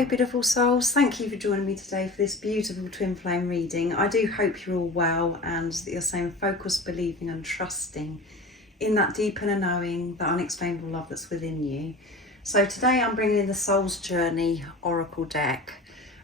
Hello beautiful souls, thank you for joining me today for this beautiful twin flame reading. I do hope you're all well and that you're staying focused, believing and trusting in that deep inner knowing, that unexplainable love that's within you. So today I'm bringing in the Soul's Journey Oracle deck,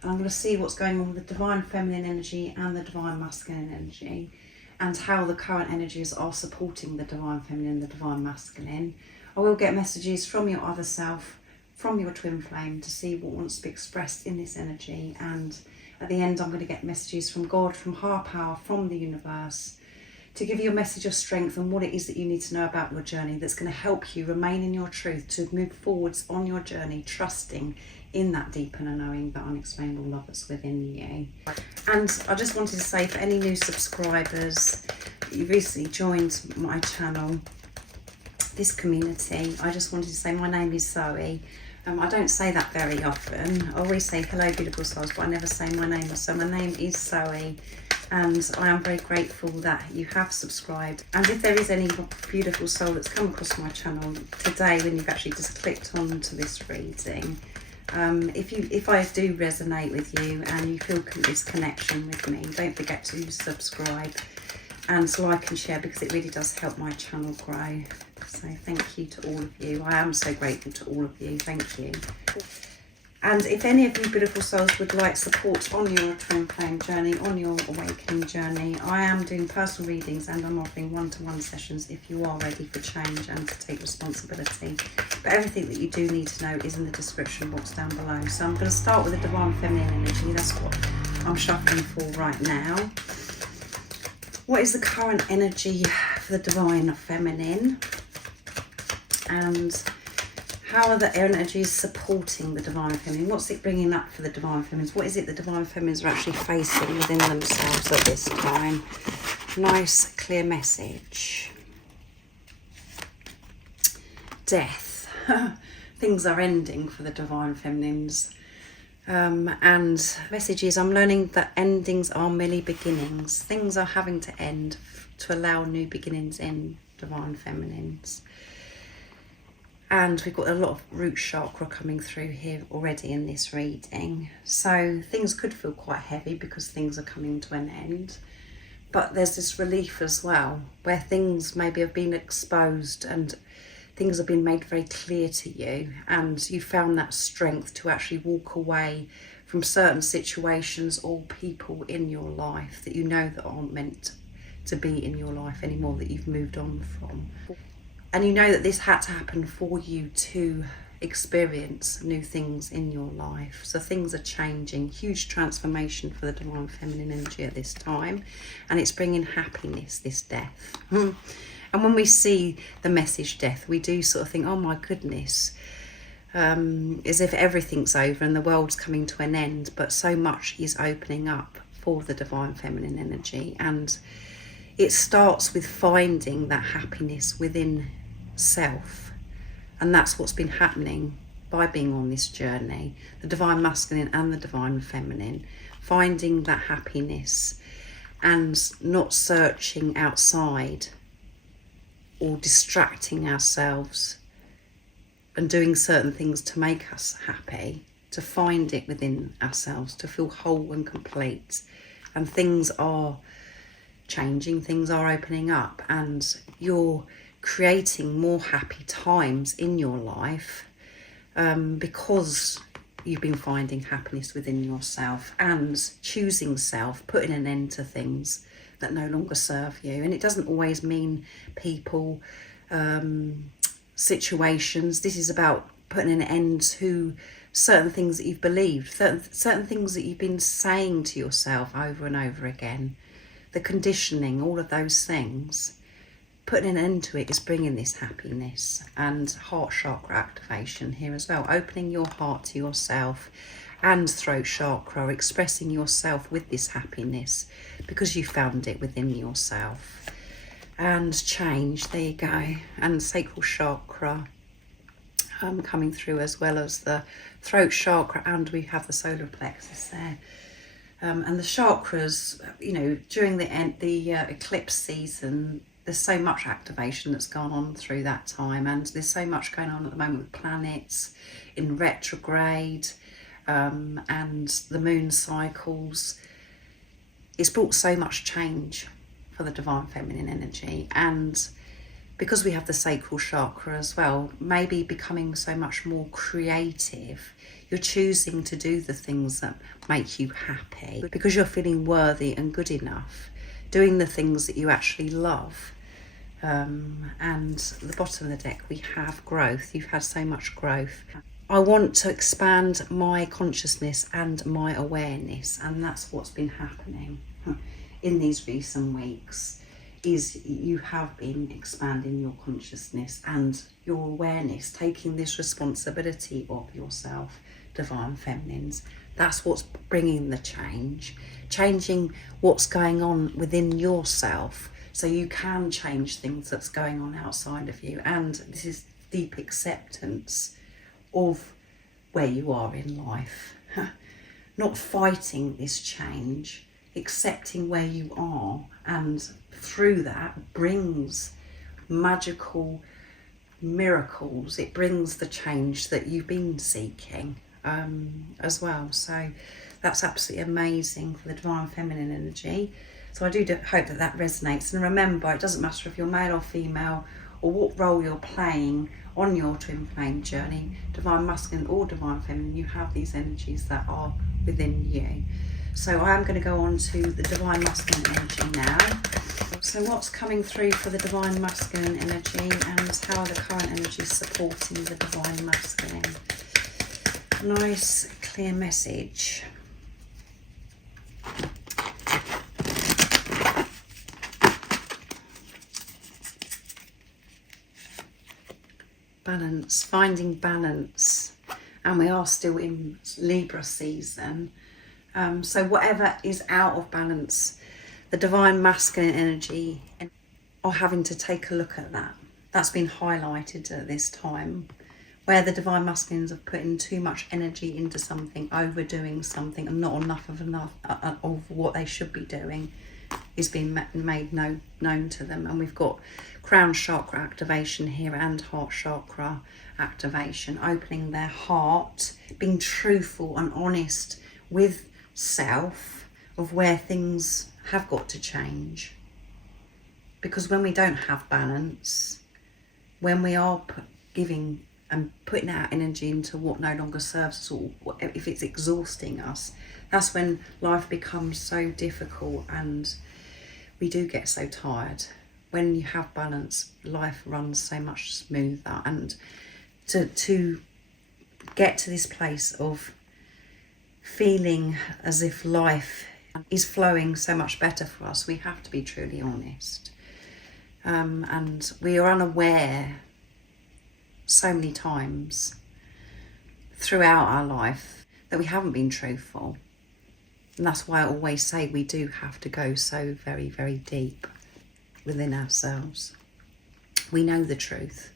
and I'm going to see what's going on with the Divine Feminine energy and the Divine Masculine energy, and how the current energies are supporting the Divine Feminine and the Divine Masculine. I will get messages from your other self, from your twin flame, to see what wants to be expressed in this energy, and at the end I'm going to get messages from God, from higher power, from the universe, to give you a message of strength and what it is that you need to know about your journey that's going to help you remain in your truth, to move forwards on your journey, trusting in that deep inner knowing, that unexplainable love that's within you. And I just wanted to say, for any new subscribers, you recently joined my channel, this community, I just wanted to say my name is Zoe. I don't say that very often. I always say hello beautiful souls, but I never say my name. So my name is Zoe, and I am very grateful that you have subscribed. And if there is any beautiful soul that's come across my channel today, when you've actually just clicked on to this reading, if I do resonate with you and you feel this connection with me, don't forget to subscribe and like and share, because it really does help my channel grow. So thank you to all of you. I am so grateful to all of you. Thank you. And if any of you beautiful souls would like support on your twin flame journey, on your awakening journey, I am doing personal readings and I'm offering one-to-one sessions if you are ready for change and to take responsibility. But everything that you do need to know is in the description box down below. So I'm going to start with the Divine Feminine energy. That's what I'm shuffling for right now. What is the current energy for the Divine Feminine? And how are the energies supporting the Divine Feminine? What's it bringing up for the Divine Feminines? What is it the Divine Feminines are actually facing within themselves at this time? Nice, clear message. Death. Things are ending for the Divine Feminines. And messages, I'm learning that endings are merely beginnings. Things are having to end to allow new beginnings in Divine Feminines. And we've got a lot of root chakra coming through here already in this reading. So things could feel quite heavy because things are coming to an end. But there's this relief as well, where things maybe have been exposed and things have been made very clear to you, and you found that strength to actually walk away from certain situations or people in your life that you know that aren't meant to be in your life anymore, that you've moved on from. And you know that this had to happen for you to experience new things in your life. So things are changing, huge transformation for the Divine Feminine energy at this time, and it's bringing happiness, this death. And when we see the message death, we do sort of think, oh my goodness, as if everything's over and the world's coming to an end. But so much is opening up for the Divine Feminine energy, and it starts with finding that happiness within self. And that's what's been happening by being on this journey, the Divine Masculine and the Divine Feminine, finding that happiness and not searching outside or distracting ourselves and doing certain things to make us happy, to find it within ourselves, to feel whole and complete. And things are changing, things are opening up, and you're creating more happy times in your life because you've been finding happiness within yourself and choosing self, putting an end to things that no longer serve you. And it doesn't always mean people, situations. This is about putting an end to certain things that you've believed, certain things that you've been saying to yourself over and over again, the conditioning, all of those things. Putting an end to it is bringing this happiness. And heart chakra activation here as well, opening your heart to yourself, and throat chakra, expressing yourself with this happiness because you found it within yourself. And change, there you go. And sacral chakra coming through, as well as the throat chakra, and we have the solar plexus there. And the chakras, you know, during the eclipse season, there's so much activation that's gone on through that time, and there's so much going on at the moment with planets in retrograde, and the moon cycles. It's brought so much change for the divine feminine energy, and because we have the sacral chakra as well, maybe becoming so much more creative. You're choosing to do the things that make you happy because you're feeling worthy and good enough, doing the things that you actually love. And at the bottom of the deck we have growth. You've had so much growth. I want to expand my consciousness and my awareness, and that's what's been happening in these recent weeks. Is you have been expanding your consciousness and your awareness, taking this responsibility of yourself, divine feminines. That's what's bringing the change, changing what's going on within yourself, so you can change things that's going on outside of you. And this is deep acceptance of where you are in life, not fighting this change, accepting where you are, and through that brings magical miracles. It brings the change that you've been seeking as well. So that's absolutely amazing for the divine feminine energy. So I do hope that that resonates. And remember, it doesn't matter if you're male or female or what role you're playing on your twin flame journey, divine masculine or divine feminine, you have these energies that are within you. So I am going to go on to the divine masculine energy now. So what's coming through for the divine masculine energy, and how are the current energies supporting the divine masculine? Nice clear message. Balance, finding balance, and we are still in Libra season. So whatever is out of balance, the divine masculine energy are having to take a look at that. That's been highlighted at this time, where the divine masculines have put in too much energy into something, overdoing something, and not enough of what they should be doing is being made known to them. And we've got crown chakra activation here and heart chakra activation, opening their heart, being truthful and honest with self of where things have got to change. Because when we don't have balance, when we are giving and putting our energy into what no longer serves us, or if it's exhausting us, that's when life becomes so difficult and we do get so tired. When you have balance, life runs so much smoother. And to get to this place of feeling as if life is flowing so much better for us, we have to be truly honest. And we are unaware so many times throughout our life that we haven't been truthful. And that's why I always say we do have to go so very, very deep within ourselves. We know the truth,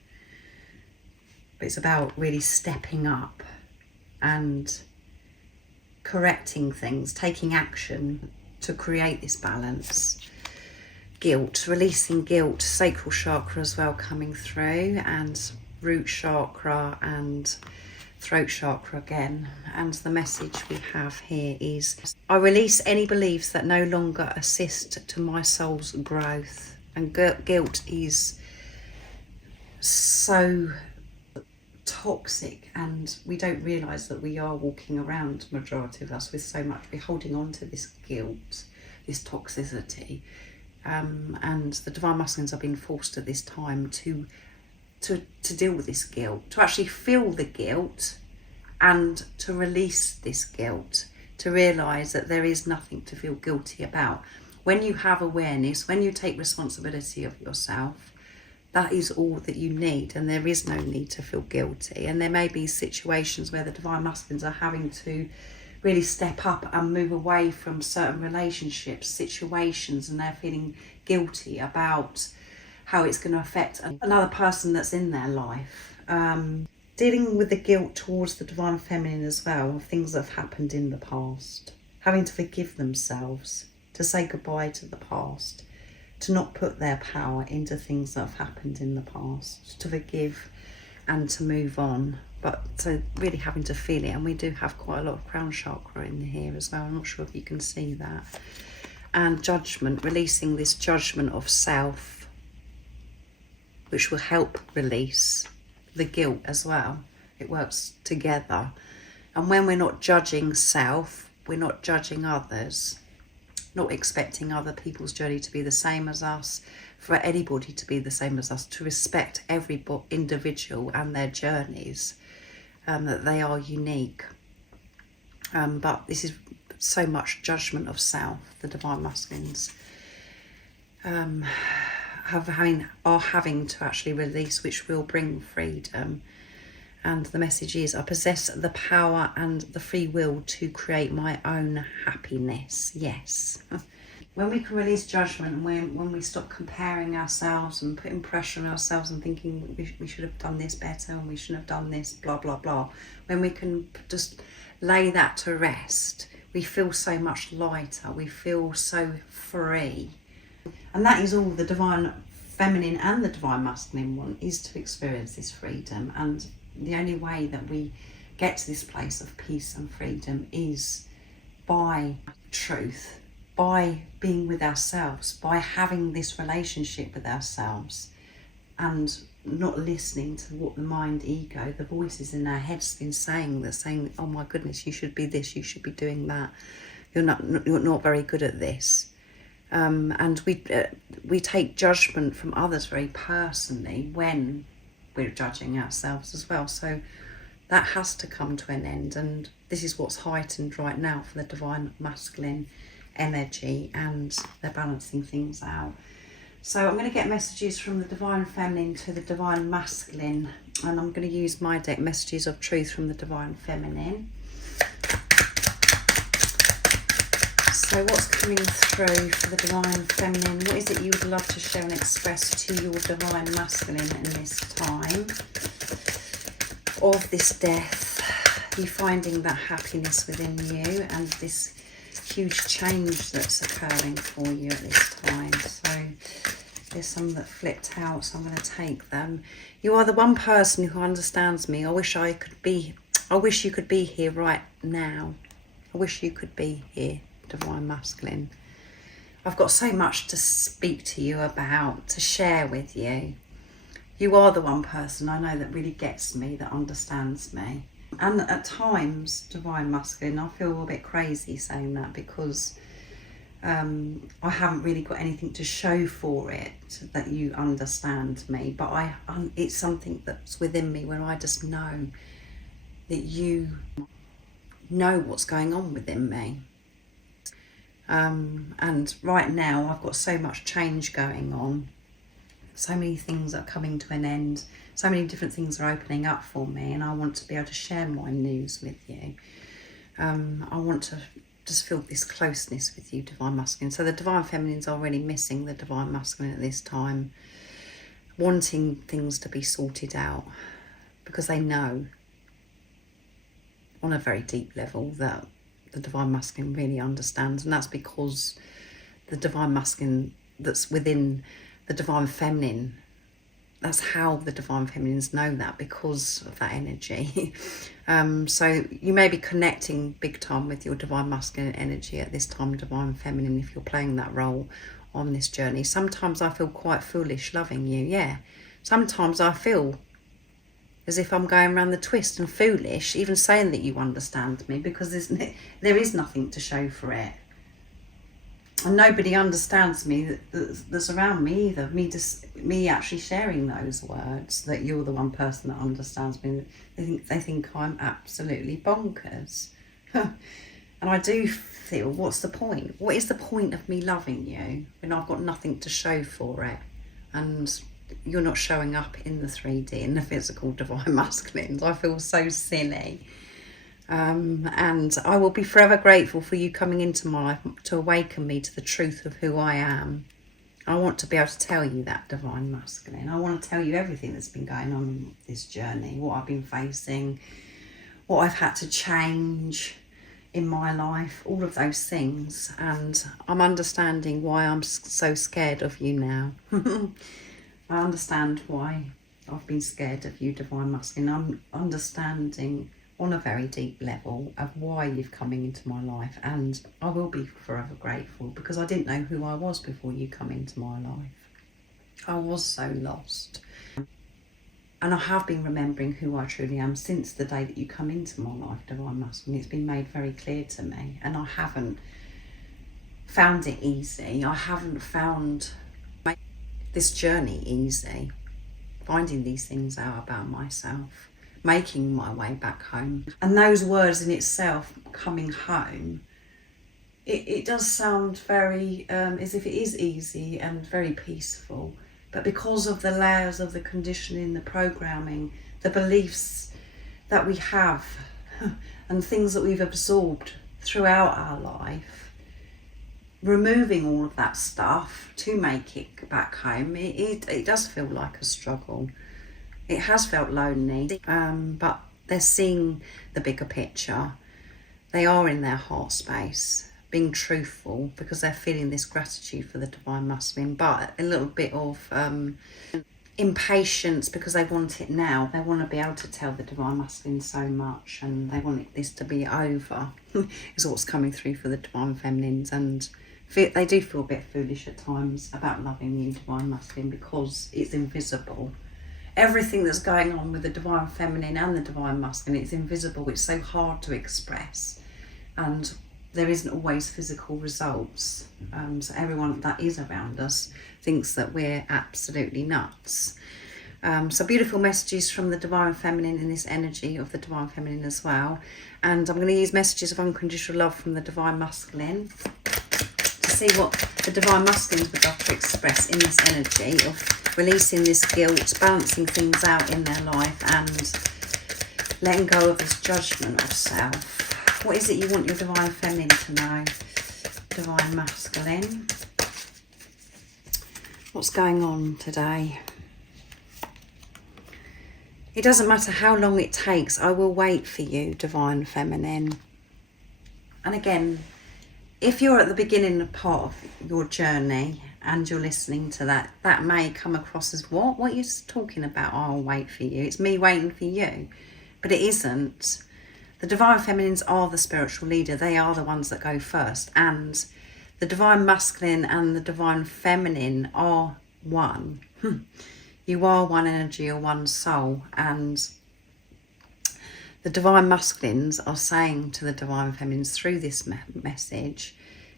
but it's about really stepping up and correcting things, taking action to create this balance. Guilt, releasing guilt, sacral chakra as well coming through, and root chakra and throat chakra again. And the message we have here is, I release any beliefs that no longer assist to my soul's growth. And guilt is so toxic, and we don't realise that we are walking around, majority of us, with so much, we're holding on to this guilt, this toxicity. And the divine masculines are being forced at this time to deal with this guilt, to actually feel the guilt and to release this guilt, to realise that there is nothing to feel guilty about. When you have awareness, when you take responsibility of yourself, that is all that you need, and there is no need to feel guilty. And there may be situations where the divine masculines are having to really step up and move away from certain relationships, situations, and they're feeling guilty about how it's going to affect another person that's in their life. Dealing with the guilt towards the divine feminine as well, of things that have happened in the past, having to forgive themselves, to say goodbye to the past, to not put their power into things that have happened in the past, to forgive and to move on But so really having to feel it, and we do have quite a lot of crown chakra in here as well. I'm not sure if you can see that. And judgment, releasing this judgment of self, which will help release the guilt as well. It works together. And when we're not judging self, we're not judging others, not expecting other people's journey to be the same as us, for anybody to be the same as us, to respect every individual and their journeys, that they are unique. But this is so much judgment of self. The divine masculines are having to actually release, which will bring freedom. And the message is, I possess the power and the free will to create my own happiness. Yes. When we can release judgment, and when we stop comparing ourselves and putting pressure on ourselves and thinking we should have done this better and we shouldn't have done this, blah, blah, blah. When we can just lay that to rest, we feel so much lighter. We feel so free. And that is all the divine feminine and the divine masculine want, is to experience this freedom. And the only way that we get to this place of peace and freedom is by truth, by being with ourselves, by having this relationship with ourselves, and not listening to what the mind ego, the voices in our heads been saying, that's saying, oh my goodness, you should be this, you should be doing that, you're not very good at this. And we take judgment from others very personally when we're judging ourselves as well. So that has to come to an end, and this is what's heightened right now for the divine masculine energy, and they're balancing things out. So I'm going to get messages from the divine feminine to the divine masculine, and I'm going to use my deck, messages of truth from the divine feminine. So what's coming through for the divine feminine? What is it you would love to share and express to your divine masculine in this time of this death? You finding that happiness within you, and this huge change that's occurring for you at this time. So there's some that flipped out, so I'm going to take them. You are the one person who understands me. I wish you could be here right now. I wish you could be here, divine masculine. I've got so much to speak to you about, to share with you. You are the one person I know that really gets me, that understands me. And at times, divine masculine, I feel a bit crazy saying that, because I haven't really got anything to show for it that you understand me. But it's something that's within me, when I just know that you know what's going on within me. And right now I've got so much change going on, so many things are coming to an end, so many different things are opening up for me, and I want to be able to share my news with you. I want to just feel this closeness with you, divine masculine. So the divine feminines are really missing the divine masculine at this time, wanting things to be sorted out, because they know on a very deep level that the divine masculine really understands, and that's because the divine masculine that's within the divine feminine, that's how the divine feminines know that, because of that energy. So you may be connecting big time with your divine masculine energy at this time, divine feminine, if you're playing that role on this journey. Sometimes I feel quite foolish loving you, yeah. Sometimes I feel as if I'm going around the twist and foolish, even saying that you understand me, because there is nothing to show for it. And nobody understands me that's around me either. Me actually sharing those words, that you're the one person that understands me. They think I'm absolutely bonkers. And I do feel, what's the point? What is the point of me loving you when I've got nothing to show for it? And you're not showing up in the 3D, in the physical divine masculines. I feel so silly. And I will be forever grateful for you coming into my life to awaken me to the truth of who I am. I want to be able to tell you that, divine masculine. I want to tell you everything that's been going on this journey, what I've been facing, what I've had to change in my life, all of those things. And I'm understanding why I'm so scared of you now. I understand why I've been scared of you, Divine Masculine. I'm understanding on a very deep level of why you've coming into my life, and I will be forever grateful, because I didn't know who I was before you come into my life. I was so lost. And I have been remembering who I truly am since the day that you come into my life, Divine Masculine. It's been made very clear to me, and I haven't found it easy. I haven't found this journey easy, finding these things out about myself, making my way back home. And those words in itself, coming home, it does sound very as if it is easy and very peaceful. But because of the layers of the conditioning, the programming, the beliefs that we have and things that we've absorbed throughout our life, removing all of that stuff to make it back home, it does feel like a struggle. It has felt lonely, but they're seeing the bigger picture. They are in their heart space, being truthful, because they're feeling this gratitude for the Divine Masculine, but a little bit of impatience, because they want it now. They want to be able to tell the Divine Masculine so much, and they want this to be over, is what's coming through for the Divine Feminines. And they do feel a bit foolish at times about loving you, Divine Masculine, because it's invisible. Everything that's going on with the Divine Feminine and the Divine Masculine, it's invisible. It's so hard to express, and there isn't always physical results. So everyone that is around us thinks that we're absolutely nuts. So beautiful messages from the Divine Feminine in this energy of the Divine Feminine as well. And I'm going to use messages of unconditional love from the Divine Masculine to see what the Divine Masculines would love to express in this energy of releasing this guilt, balancing things out in their life, and letting go of this judgment of self. What is it you want your Divine Feminine to know, Divine Masculine? What's going on today? It doesn't matter how long it takes, I will wait for you, Divine Feminine. And again, if you're at the beginning part of your journey and you're listening to that, that may come across as, what are you talking about? I'll wait for you. It's me waiting for you. But it isn't. The Divine Feminines are the spiritual leader. They are the ones that go first. And the Divine Masculine and the Divine Feminine are one. You are one energy or one soul. And the Divine Masculines are saying to the Divine Feminines through this message,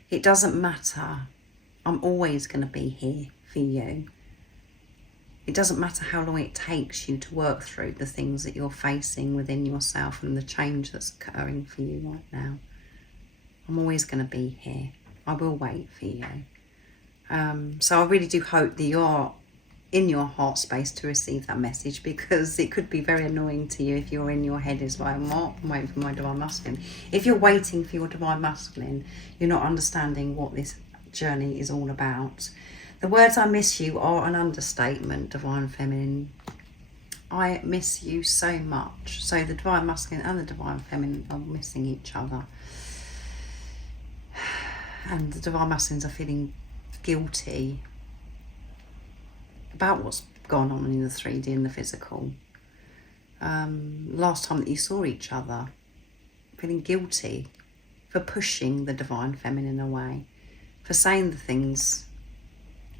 it doesn't matter. I'm always going to be here for you. It doesn't matter how long it takes you to work through the things that you're facing within yourself and the change that's occurring for you right now. I'm always going to be here. I will wait for you. So I really do hope that you're in your heart space to receive that message, because it could be very annoying to you if you're in your head as well. I'm waiting for my Divine Masculine. If you're waiting for your Divine Masculine, you're not understanding what this journey is all about. The words I miss you are an understatement, Divine Feminine. I miss you so much. So the Divine Masculine and the Divine Feminine are missing each other. And the Divine Masculines are feeling guilty about what's gone on in the 3D and the physical. Last time that you saw each other, feeling guilty for pushing the Divine Feminine away, for saying the things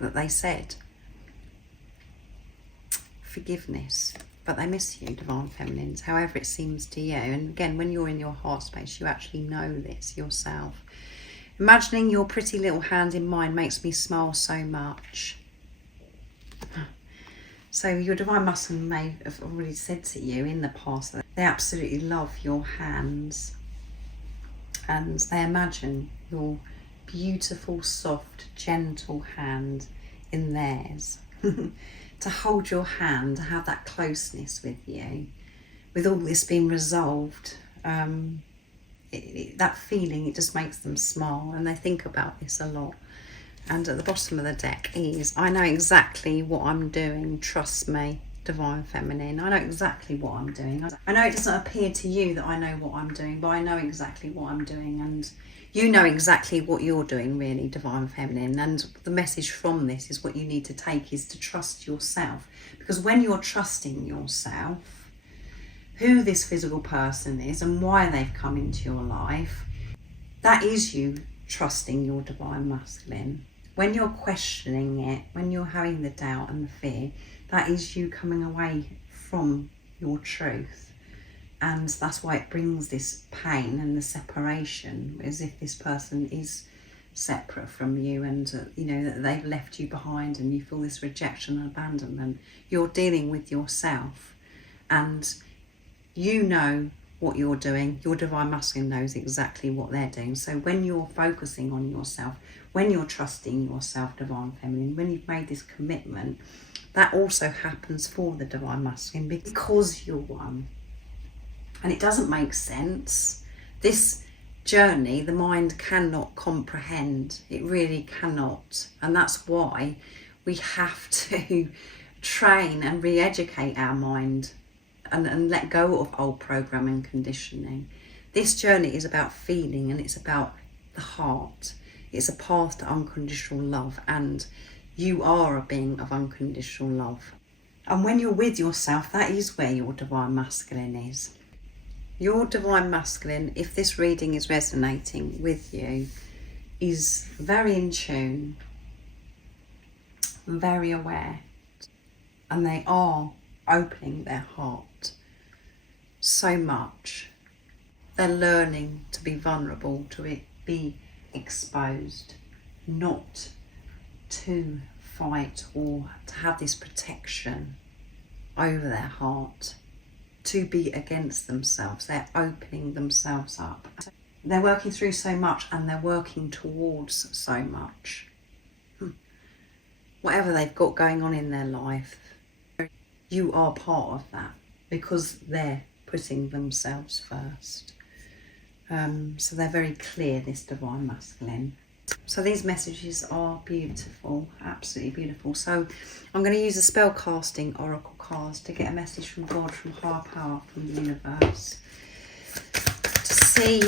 that they said. Forgiveness. But they miss you, Divine Feminines, however it seems to you. And again, when you're in your heart space, you actually know this yourself. Imagining your pretty little hand in mine makes me smile so much. So your Divine Masculine may have already said to you in the past that they absolutely love your hands, and they imagine your beautiful, soft, gentle hand in theirs. To hold your hand, to have that closeness with you, with all this being resolved, that feeling, it just makes them smile, and they think about this a lot. And at the bottom of the deck is, I know exactly what I'm doing, trust me. Divine Feminine. I know exactly what I'm doing. I know it doesn't appear to you that I know what I'm doing, but I know exactly what I'm doing, and you know exactly what you're doing, really, Divine Feminine. And the message from this is what you need to take is to trust yourself. Because when you're trusting yourself, who this physical person is and why they've come into your life, that is you trusting your Divine Masculine. When you're questioning it, when you're having the doubt and the fear, that is you coming away from your truth. And that's why it brings this pain and the separation, as if this person is separate from you, and you know that they've left you behind, and you feel this rejection and abandonment. You're dealing with yourself, and you know what you're doing. Your Divine Masculine knows exactly what they're doing. So when you're focusing on yourself, when you're trusting yourself, Divine Feminine, when you've made this commitment, that also happens for the Divine Masculine, because you're one. And it doesn't make sense. This journey, the mind cannot comprehend. It really cannot. And that's why we have to train and re-educate our mind and let go of old programming and conditioning. This journey is about feeling, and it's about the heart. It's a path to unconditional love, and you are a being of unconditional love. And when you're with yourself, that is where your Divine Masculine is. Your Divine Masculine, if this reading is resonating with you, is very in tune, very aware, and they are opening their heart so much. They're learning to be vulnerable, to be exposed, not to fight or to have this protection over their heart, to be against themselves. They're opening themselves up. They're working through so much, and they're working towards so much. Whatever they've got going on in their life, you are part of that, because they're putting themselves first. So they're very clear, this Divine Masculine. So these messages are beautiful, absolutely beautiful. So I'm going to use the spell casting oracle cards to get a message from God, from higher power, from the universe, to see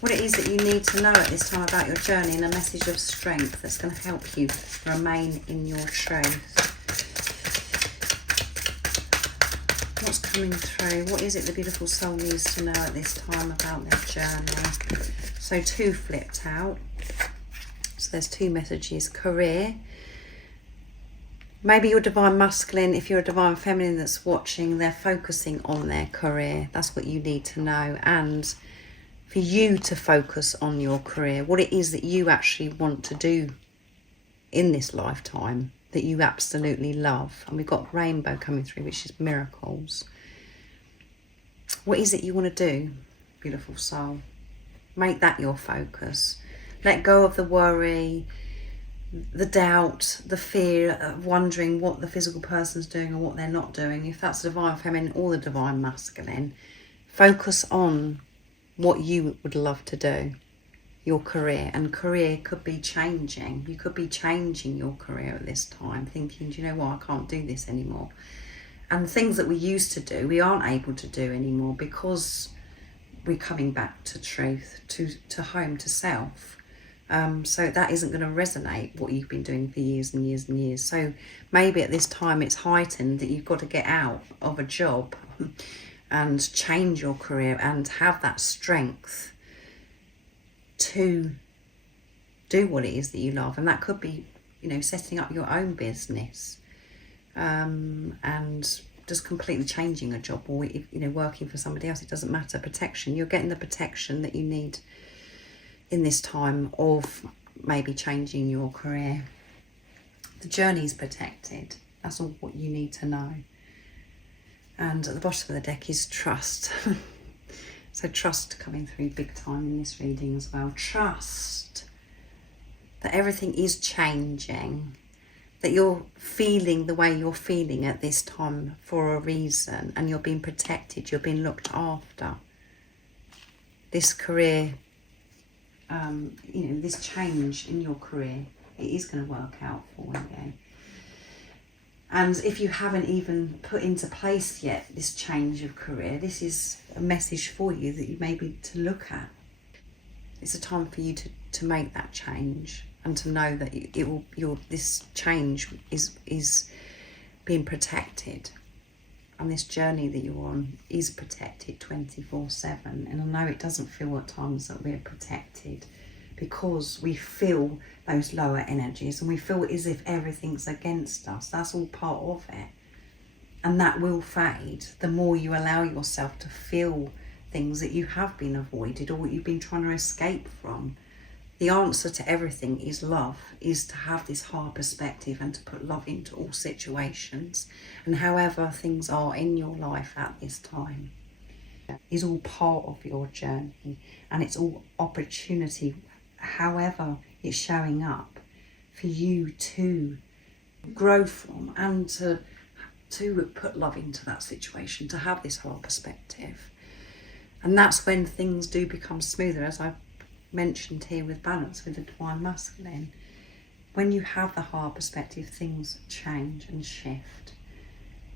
what it is that you need to know at this time about your journey, and a message of strength that's going to help you remain in your truth. What's coming through? What is it the beautiful soul needs to know at this time about their journey? So 2 flipped out. So there's 2 messages. Career. Maybe your Divine Masculine, if you're a Divine Feminine that's watching, they're focusing on their career. That's what you need to know. And for you to focus on your career, what it is that you actually want to do in this lifetime, that you absolutely love. And we've got rainbow coming through, which is miracles. What is it you want to do, beautiful soul? Make that your focus. Let go of the worry, the doubt, the fear of wondering what the physical person's doing or what they're not doing. If that's the Divine Feminine or the Divine Masculine, focus on what you would love to do, your career. And career could be changing. You could be changing your career at this time, thinking, do you know what, I can't do this anymore. And things that we used to do, we aren't able to do anymore, because we're coming back to truth, to home, to self. So that isn't going to resonate, what you've been doing for years and years and years. So maybe at this time it's heightened that you've got to get out of a job and change your career and have that strength to do what it is that you love. And that could be, you know, setting up your own business, and just completely changing a job, or, you know, working for somebody else. It doesn't matter. Protection. You're getting the protection that you need in this time of maybe changing your career. The journey's protected. That's all what you need to know. And at the bottom of the deck is trust. So trust coming through big time in this reading as well. Trust that everything is changing, that you're feeling the way you're feeling at this time for a reason, and you're being protected, you're being looked after. This career, you know, this change in your career, it is going to work out for you. And if you haven't even put into place yet this change of career, this is a message for you that you may be to look at. It's a time for you to make that change and to know that this change is being protected. And this journey that you're on is protected 24/7. And I know it doesn't feel at times that we're protected, because we feel those lower energies and we feel as if everything's against us. That's all part of it. And that will fade the more you allow yourself to feel things that you have been avoided or what you've been trying to escape from. The answer to everything is love, is to have this higher perspective and to put love into all situations. And however things are in your life at this time is all part of your journey, and it's all opportunity, however it's showing up, for you to grow from and to put love into that situation, to have this whole perspective. And that's when things do become smoother, as I mentioned here with balance, with the divine masculine. When you have the higher perspective, things change and shift.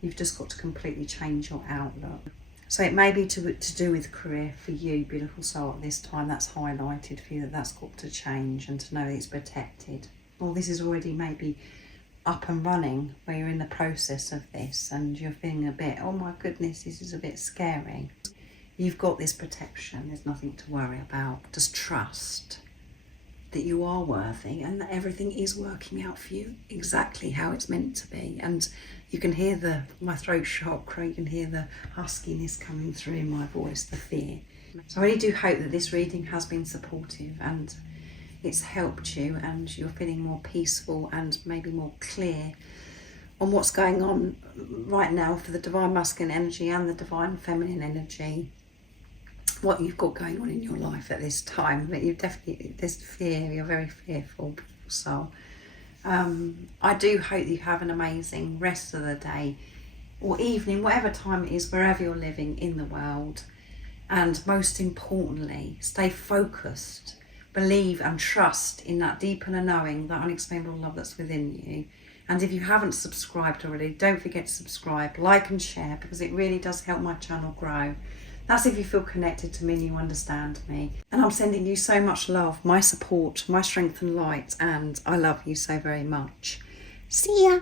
You've just got to completely change your outlook. So it may be to do with career for you, beautiful soul, at this time. That's highlighted for you, that's got to change, and to know it's protected. Or this is already maybe up and running, where you're in the process of this and you're feeling a bit, oh my goodness, this is a bit scary. You've got this protection, there's nothing to worry about. Just trust that you are worthy and that everything is working out for you exactly how it's meant to be. And you can hear my throat chakra, you can hear the huskiness coming through in my voice, the fear. So I really do hope that this reading has been supportive and it's helped you, and you're feeling more peaceful and maybe more clear on what's going on right now for the divine masculine energy and the divine feminine energy, what you've got going on in your life at this time. But you definitely, there's fear, you're very fearful, beautiful soul. I do hope you have an amazing rest of the day or evening, whatever time it is, wherever you're living in the world. And most importantly, stay focused, believe and trust in that deep inner knowing, that unexplainable love that's within you. And if you haven't subscribed already, don't forget to subscribe, like and share, because it really does help my channel grow. That's if you feel connected to me and you understand me. And I'm sending you so much love, my support, my strength and light, and I love you so very much. See ya.